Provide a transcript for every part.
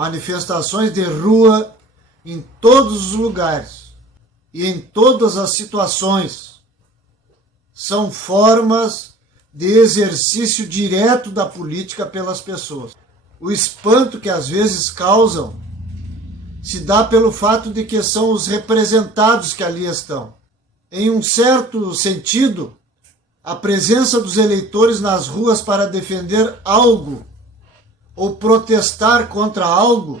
Manifestações de rua em todos os lugares e em todas as situações são formas de exercício direto da política pelas pessoas. O espanto que às vezes causam se dá pelo fato de que são os representados que ali estão. Em um certo sentido, a presença dos eleitores nas ruas para defender algo ou protestar contra algo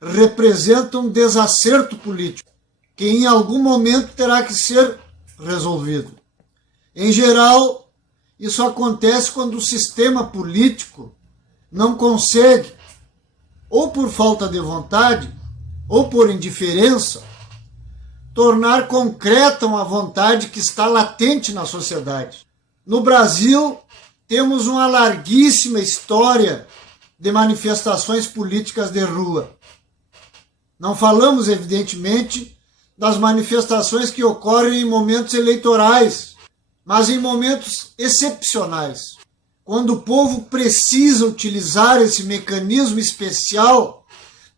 representa um desacerto político que em algum momento terá que ser resolvido. Em geral, isso acontece quando o sistema político não consegue, ou por falta de vontade, ou por indiferença, tornar concreta uma vontade que está latente na sociedade. No Brasil, temos uma larguíssima história de manifestações políticas de rua. Não falamos, evidentemente, das manifestações que ocorrem em momentos eleitorais, mas em momentos excepcionais, quando o povo precisa utilizar esse mecanismo especial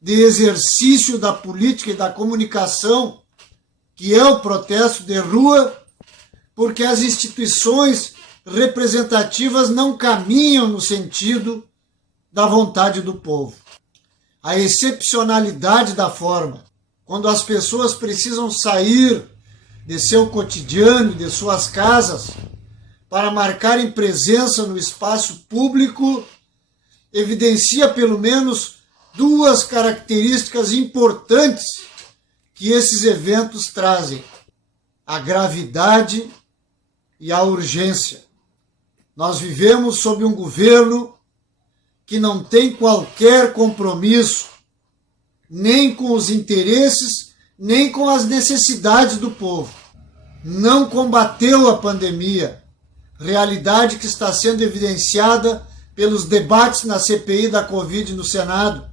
de exercício da política e da comunicação, que é o protesto de rua, porque as instituições representativas não caminham no sentido da vontade do povo. A excepcionalidade da forma, quando as pessoas precisam sair de seu cotidiano, de suas casas, para marcarem presença no espaço público, evidencia pelo menos duas características importantes que esses eventos trazem: a gravidade e a urgência. Nós vivemos sob um governo que não tem qualquer compromisso, nem com os interesses, nem com as necessidades do povo. Não combateu a pandemia, realidade que está sendo evidenciada pelos debates na CPI da Covid no Senado.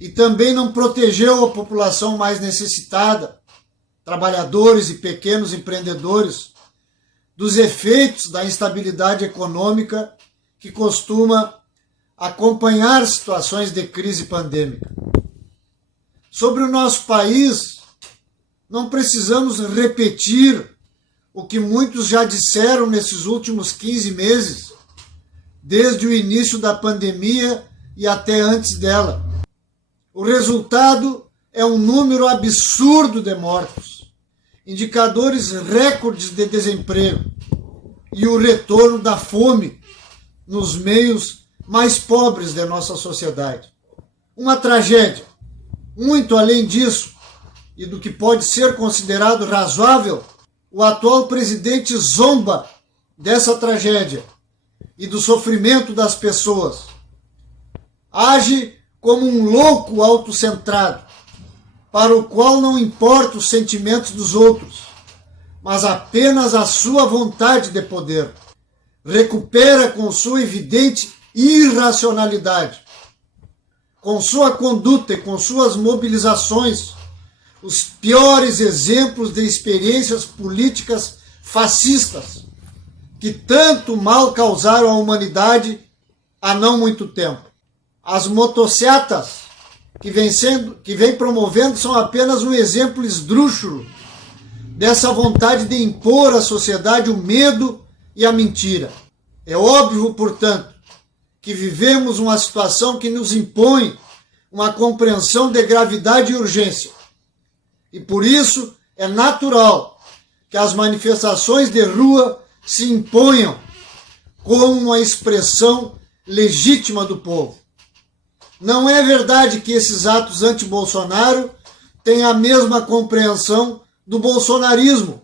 E também não protegeu a população mais necessitada, trabalhadores e pequenos empreendedores, dos efeitos da instabilidade econômica que costuma acompanhar situações de crise pandêmica. Sobre o nosso país, não precisamos repetir o que muitos já disseram nesses últimos 15 meses, desde o início da pandemia e até antes dela. O resultado é um número absurdo de mortos, indicadores recordes de desemprego e o retorno da fome nos meios mais pobres da nossa sociedade. Uma tragédia. Muito além disso, e do que pode ser considerado razoável, o atual presidente zomba dessa tragédia e do sofrimento das pessoas. Age como um louco autocentrado, para o qual não importam os sentimentos dos outros, mas apenas a sua vontade de poder. Recupera com sua evidente irracionalidade, com sua conduta e com suas mobilizações, os piores exemplos de experiências políticas fascistas que tanto mal causaram à humanidade há não muito tempo. As motocicletas que vem promovendo são apenas um exemplo esdrúxulo dessa vontade de impor à sociedade o medo e a mentira. É óbvio, portanto, que vivemos uma situação que nos impõe uma compreensão de gravidade e urgência. E por isso é natural que as manifestações de rua se imponham como uma expressão legítima do povo. Não é verdade que esses atos anti-Bolsonaro têm a mesma compreensão do bolsonarismo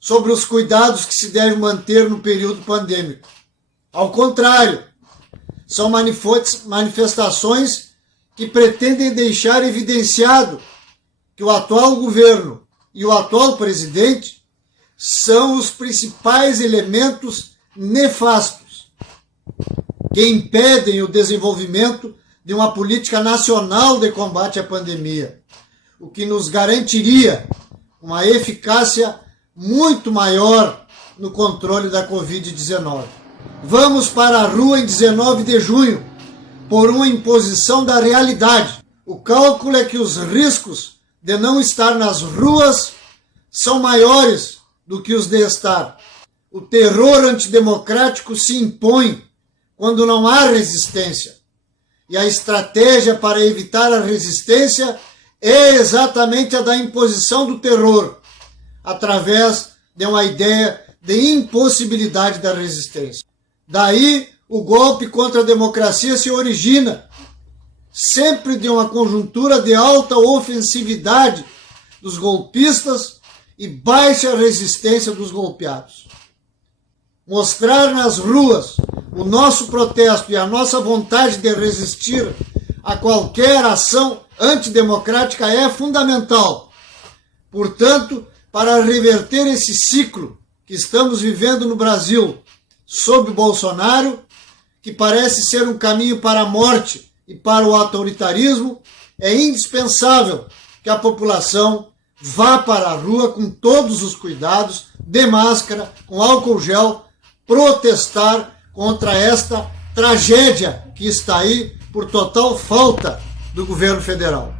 sobre os cuidados que se deve manter no período pandêmico. Ao contrário, são manifestações que pretendem deixar evidenciado que o atual governo e o atual presidente são os principais elementos nefastos que impedem o desenvolvimento de uma política nacional de combate à pandemia, o que nos garantiria uma eficácia muito maior no controle da Covid-19. Vamos para a rua em 19 de junho, por uma imposição da realidade. O cálculo é que os riscos de não estar nas ruas são maiores do que os de estar. O terror antidemocrático se impõe quando não há resistência. E a estratégia para evitar a resistência é exatamente a da imposição do terror, através de uma ideia de impossibilidade da resistência. Daí, o golpe contra a democracia se origina sempre de uma conjuntura de alta ofensividade dos golpistas e baixa resistência dos golpeados. Mostrar nas ruas o nosso protesto e a nossa vontade de resistir a qualquer ação antidemocrática é fundamental. Portanto, para reverter esse ciclo que estamos vivendo no Brasil sob Bolsonaro, que parece ser um caminho para a morte e para o autoritarismo, é indispensável que a população vá para a rua com todos os cuidados, de máscara, com álcool gel, protestar contra esta tragédia que está aí por total falta do governo federal.